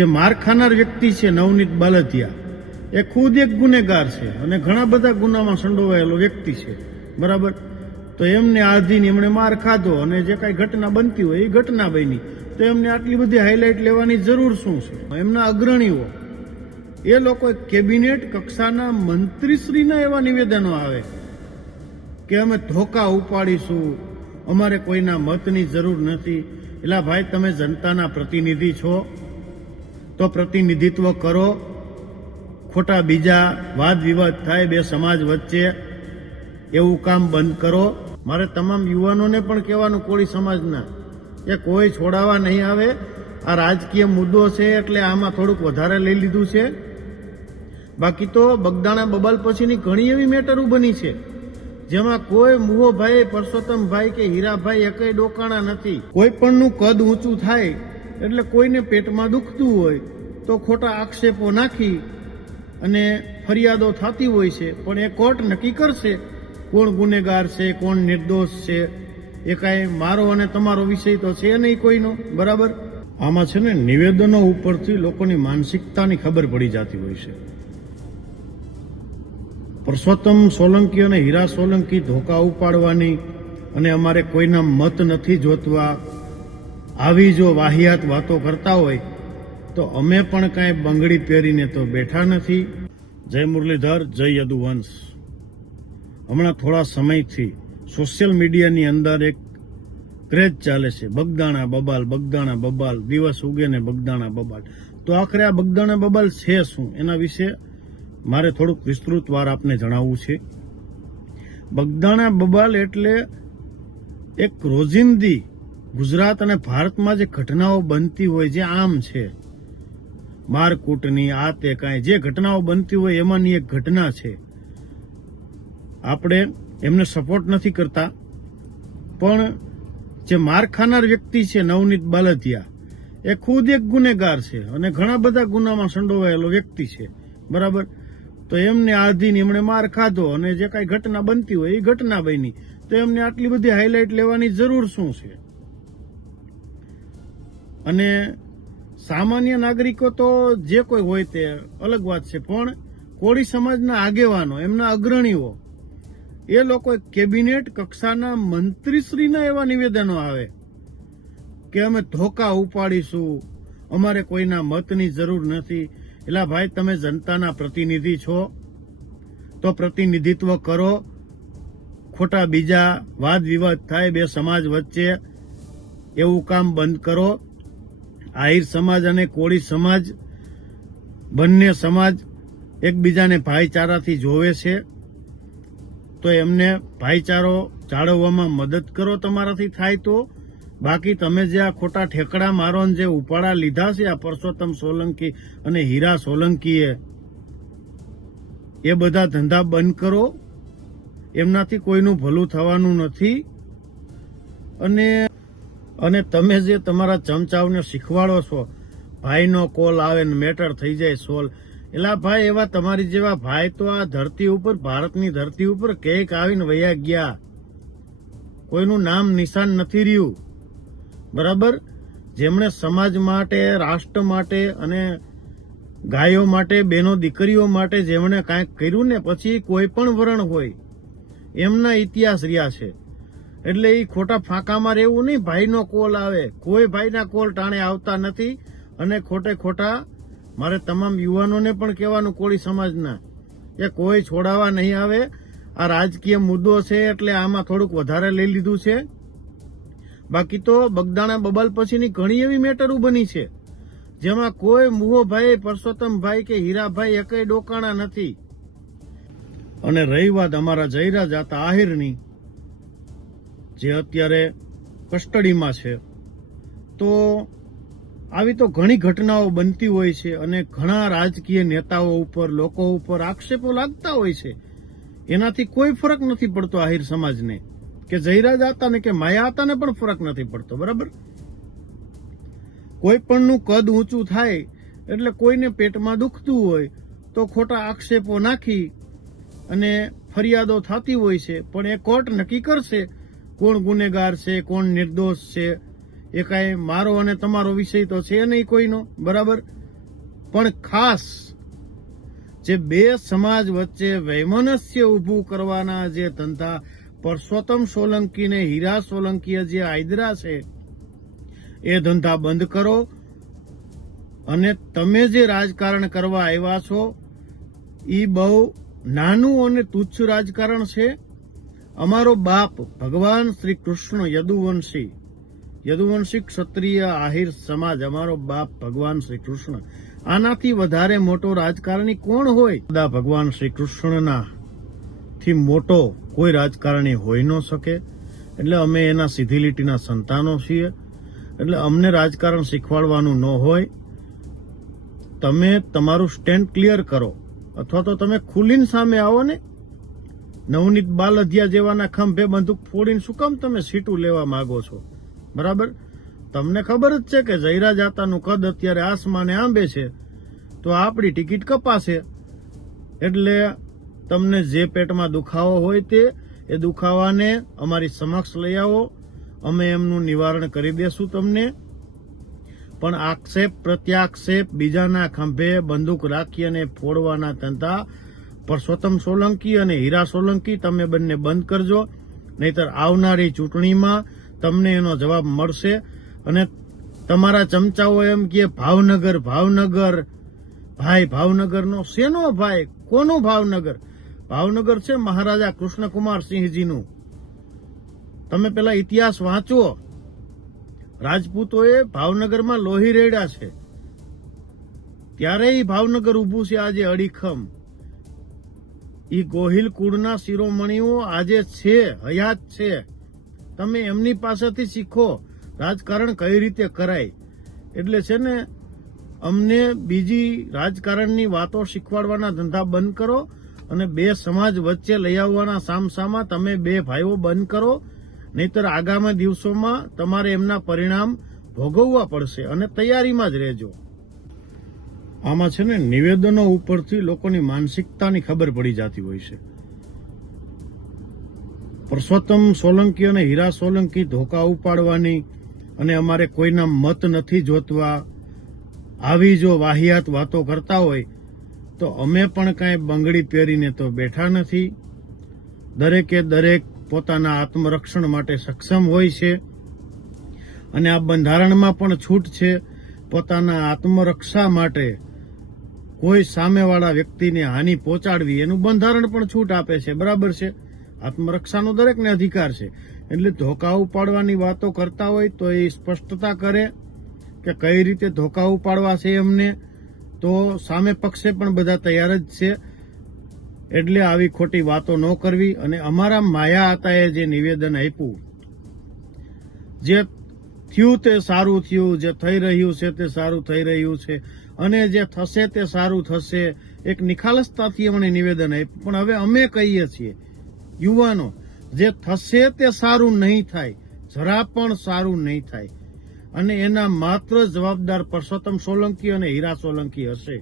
જે માર ખાનાર વ્યક્તિ છે નવનીત બાલતિયા એ ખુદ એક ગુનેગાર છે અને ઘણા બધા ગુનામાં સંડોવાયેલો વ્યક્તિ છે, બરાબર. તો એમને આધીન એમણે માર ખાધો અને જે કાંઈ ઘટના બનતી હોય એ ઘટના બની, તો એમને આટલી બધી હાઇલાઇટ લેવાની જરૂર શું છે? એમના અગ્રણીઓ એ લોકો કેબિનેટ કક્ષાના મંત્રીશ્રીના એવા નિવેદનો આવે કે અમે ધોકા ઉપાડીશું, અમારે કોઈના મતની જરૂર નથી. એલા ભાઈ, તમે જનતાના પ્રતિનિધિ છો તો પ્રતિનિધિત્વ કરો. ખોટા બીજા વાદ વિવાદ થાય બે સમાજ વચ્ચે, એવું કામ બંધ કરો. મારે તમામ યુવાનોને પણ કહેવાનું, કોળી સમાજના, કે કોઈ છોડાવવા નહીં આવે. આ રાજકીય મુદ્દો છે એટલે આમાં થોડુંક વધારે લઈ લીધું છે. બાકી તો બગદાણા બબાલ પછીની ઘણી એવી મેટરો બની છે જેમાં કોઈ મુહોભાઈ, પરસોત્તમભાઈ કે હીરાભાઈ એકેય ડોકાણા નથી. કોઈ પણનું કદ ઊંચું થાય એટલે કોઈને પેટમાં દુખતું હોય તો ખોટા આક્ષેપો નાખી અને ફરિયાદો થતી હોય છે, પણ એ કોર્ટ નક્કી કરશે કોણ ગુનેગાર છે, કોણ નિર્દોષ છે. એ કાંઈ મારો અને તમારો વિષય તો છે નહીં કોઈનો, બરાબર. આમાં છે ને નિવેદનો ઉપરથી લોકોની માનસિકતાની ખબર પડી જતી હોય છે. પરસોત્તમ સોલંકી અને હીરા સોલંકી ધોકા ઉપાડવાની અને અમારે કોઈના મત નથી જોતવા, આવી જો વાહિયાત વાતો કરતા હોય તો અમે પણ કાંઈ બંગડી પહેરીને તો બેઠા નથી. જય મુરલીધર, જય યદુવંશ. હમણાં થોડા સમયથી સોશિયલ મીડિયાની અંદર એક ક્રેઝ ચાલે છે, બગદાણા બબાલ, બગદાણા બબાલ, દિવસ ઉગે ને બગદાણા બબાલ. તો આખરે આ બગદાણા બબાલ છે શું, એના વિશે મારે થોડુંક વિસ્તૃતવાર આપને જણાવવું છે. બગદાણા બબાલ એટલે એક રોજિંદી ગુજરાત અને ભારતમાં જે ઘટનાઓ બનતી હોય, જે આમ છે, મારકૂટની, આ તે કાંઈ જે ઘટનાઓ બનતી હોય એમાંની એક ઘટના છે. આપણે એમને સપોર્ટ નથી કરતા, પણ જે માર ખાનાર વ્યક્તિ છે નવનીત બાલતિયા એ ખુદ એક ગુનેગાર છે અને ઘણા બધા ગુનામાં સંડોવાયેલો વ્યક્તિ છે, બરાબર. તો એમને આધીન એમણે માર ખાધો અને જે કાંઈ ઘટના બનતી હોય એ ઘટના બની, તો એમને આટલી બધી હાઇલાઇટ લેવાની જરૂર શું છે? અને સામાન્ય નાગરિકો તો જે કોઈ હોય તે અલગ વાત છે, પણ કોળી સમાજના આગેવાનો, એમના અગ્રણીઓ, એ લોકો કેબિનેટ કક્ષાના મંત્રીશ્રીના એવા નિવેદનો આવે કે અમે ધોકા ઉપાડીશું, અમારે કોઈના મતની જરૂર નથી. એલા ભાઈ, તમે જનતાના પ્રતિનિધિ છો તો પ્રતિનિધિત્વ કરો. ખોટા બીજા વાદ વિવાદ થાય બે સમાજ વચ્ચે, એવું કામ બંધ કરો. આહિર સમાજ અને કોળી સમાજ બંને સમાજ એકબીજાને ભાઈચારાથી જોવે છે, તો એમને ભાઈચારો જાળવવામાં મદદ કરો તમારાથી થાય તો. બાકી તમે જે આ ખોટા ઠેકડા મારો જે ઉપાડા લીધા છે આ પરસોત્તમ સોલંકી અને હીરા સોલંકીએ, એ બધા ધંધા બંધ કરો. એમનાથી કોઈનું ભલું થવાનું નથી. અને તમે જે તમારા ચમચાઓને શીખવાડો છો, ભાઈનો કોલ આવે ને મેટર થઈ જાય સોલ. એલા ભાઈ, એવા તમારી જેવા ભાઈ તો આ ધરતી ઉપર, ભારતની ધરતી ઉપર કેક આવીને વયા ગયા. કોઈનું નામ નિશાન નથી રહ્યું, બરાબર. જેમણે સમાજ માટે, રાષ્ટ્ર માટે અને ગાયો માટે, બેનો દીકરીઓ માટે જેમણે કાંઈક કર્યું ને, પછી કોઈ પણ વરણ હોય, એમના ઇતિહાસ રહ્યા છે. એટલે એ ખોટા ફાંકામાં રહેવું નહીં. ભાઈનો કોલ આવે, કોઈ ભાઈના કોલ ટાણે આવતા નથી. અને ખોટે ખોટા મારે તમામ યુવાનોને પણ કહેવાનું, કોળી સમાજના, કે કોઈ છોડાવવા નહીં આવે. આ રાજકીય મુદ્દો છે એટલે આમાં થોડુંક વધારે લઈ લીધું છે. બાકી તો બગદાણા બબાલ પછીની ઘણી એવી મેટરો બની છે જેમાં કોઈ મુહોભાઈ, પરસોત્તમભાઈ કે હીરાભાઈ એકેય ડોકાણા નથી. અને રહી વાત અમારા જયરા જાતા આહિરની, જે અત્યારે કસ્ટડીમાં છે, તો આવી તો ઘણી ઘટનાઓ બનતી હોય છે અને ઘણા રાજકીય નેતાઓ ઉપર, લોકો ઉપર આક્ષેપો લાગતા હોય છે. એનાથી કોઈ ફરક નથી પડતો આહિર સમાજને, કે જયરાજ આતાને કે માયા આતાને પણ ફરક નથી પડતો, બરાબર. કોઈ પણનું કદ ઊંચું થાય એટલે કોઈને પેટમાં દુખતું હોય તો ખોટા આક્ષેપો નાખી અને ફરિયાદો થતી હોય છે, પણ એ કોર્ટ નક્કી કરશે કોણ ગુનેગાર છે, કોણ નિર્દોષ છે. એ કાંઈ મારો અને તમારો વિષય તો છે નહીં કોઈનો, બરાબર. પણ ખાસ જે બે સમાજ વચ્ચે વૈમનસ્ય ઊભું કરવાના જે ધંધા પરસોત્તમ સોલંકી ને હીરા સોલંકીએ જે આદરા છે એ ધંધા બંધ કરો અને તમે જે રાજકારણ કરવા આવ્યા છો એ બહુ નાનું અને તુચ્છ રાજકારણ છે. અમારો બાપ ભગવાન શ્રી કૃષ્ણ યદુવંશી ક્ષત્રિય આહિર સમાજ, અમારો બાપ ભગવાન શ્રી કૃષ્ણ, આનાથી વધારે મોટો રાજકારણી કોણ હોય? દાદા ભગવાન શ્રી કૃષ્ણના થી મોટો કોઈ રાજકારણી હોઈ ન શકે. એટલે અમે એના સીધી લીટીના સંતાનો છીએ. એટલે અમને રાજકારણ શીખવાડવાનું ન હોય. તમે તમારું સ્ટેન્ડ ક્લિયર કરો, અથવા તો તમે ખુલીને સામે આવો ને. નવનીત બાલધિયા જેવાના ખંભે બંદૂક ફોડીને શું કામ તમે સીટું લેવા માંગો છો? બરાબર, તમને ખબર જ છે કે જયરા જાતાનું કદ અત્યારે આસમાને આંબે છે, તો આપણી ટિકિટ કપાશે. એટલે તમને જે પેટમાં દુખાવો હોય તે એ દુખાવાને અમારી સમક્ષ લઈ આવો, અમે એમનું નિવારણ કરી દેશું તમને. પણ આક્ષેપ પ્રત્યાક્ષેપ, બીજાના ખંભે બંદૂક રાખી અને ફોડવાના ધંધા પરસોત્તમ સોલંકી અને હીરા સોલંકી તમે બંને બંધ કરજો, નહીતર આવનારી ચૂંટણીમાં તમને એનો જવાબ મળશે. અને તમારા ચમચાઓ એમ કે ભાવનગર, ભાઈ ભાવનગરનો શેનો ભાઈ? કોનું ભાવનગર? ભાવનગર છે મહારાજા કૃષ્ણકુમાર સિંહજીનું. તમે પેલા ઇતિહાસ વાંચો. રાજપૂતોએ ભાવનગરમાં લોહી રેડ્યા છે, ત્યારે એ ભાવનગર ઉભું છે આજે અડીખમ. ઈ ગોહિલ કુળના શિરોમણીઓ આજે છે, હયાત છે. તમે એમની પાસેથી શીખો રાજકારણ કઈ રીતે કરાય. એટલે છે ને, અમને બીજી રાજકારણની વાતો શીખવાડવાના ધંધા બંધ કરો અને બે સમાજ વચ્ચે લઈ આવવાના સામસામા તમે બે ભાઈઓ બંધ કરો, નહીતર આગામી દિવસોમાં તમારે એમના પરિણામ ભોગવવા પડશે. અને તૈયારીમાં જ રહેજો. આમાં છે ને, નિવેદનો ઉપરથી લોકોની માનસિકતાની ખબર પડી જતી હોય છે. પરસોત્તમ સોલંકી અને હીરા સોલંકી ધોકા ઉપાડવાની અને અમારે કોઈના મત નથી જોતવા, આવી જો વાહિયાત વાતો કરતા હોય તો અમે પણ કાંઈ બંગડી પહેરીને તો બેઠા નથી. દરેકે દરેક પોતાના આત્મરક્ષણ માટે સક્ષમ હોય છે અને આ બંધારણમાં પણ છૂટ છે. પોતાના આત્મરક્ષા માટે કોઈ સામેવાળા વ્યક્તિને હાનિ પહોંચાડવી એનું બંધારણ પણ છૂટ આપે છે. બરાબર છે, આત્મરક્ષાનો દરેકને અધિકાર છે. એટલે ધોકા ઉપાડવાની વાતો કરતા હોય તો એ સ્પષ્ટતા કરે કે કઈ રીતે ધોકા ઉપાડવા છે એમને. તો સામે પક્ષે પણ બધા તૈયાર જ છે. એટલે આવી ખોટી વાતો ન કરવી. અને અમારા માયા હતાએ જે નિવેદન આપ્યું, જે થયું તે સારું થયું, જે થઈ રહ્યું છે તે સારું થઈ રહ્યું છે, અને જે થશે તે સારું થશે, એક નિખાલસતાથી એમણે નિવેદન આપ્યું. પણ હવે અમે કહીએ છીએ યુવાનો, જે થશે તે સારું નહીં થાય, જરા પણ સારું નહીં થાય. અને એના માત્ર જવાબદાર પરસોત્તમ સોલંકી અને હીરા સોલંકી હશે.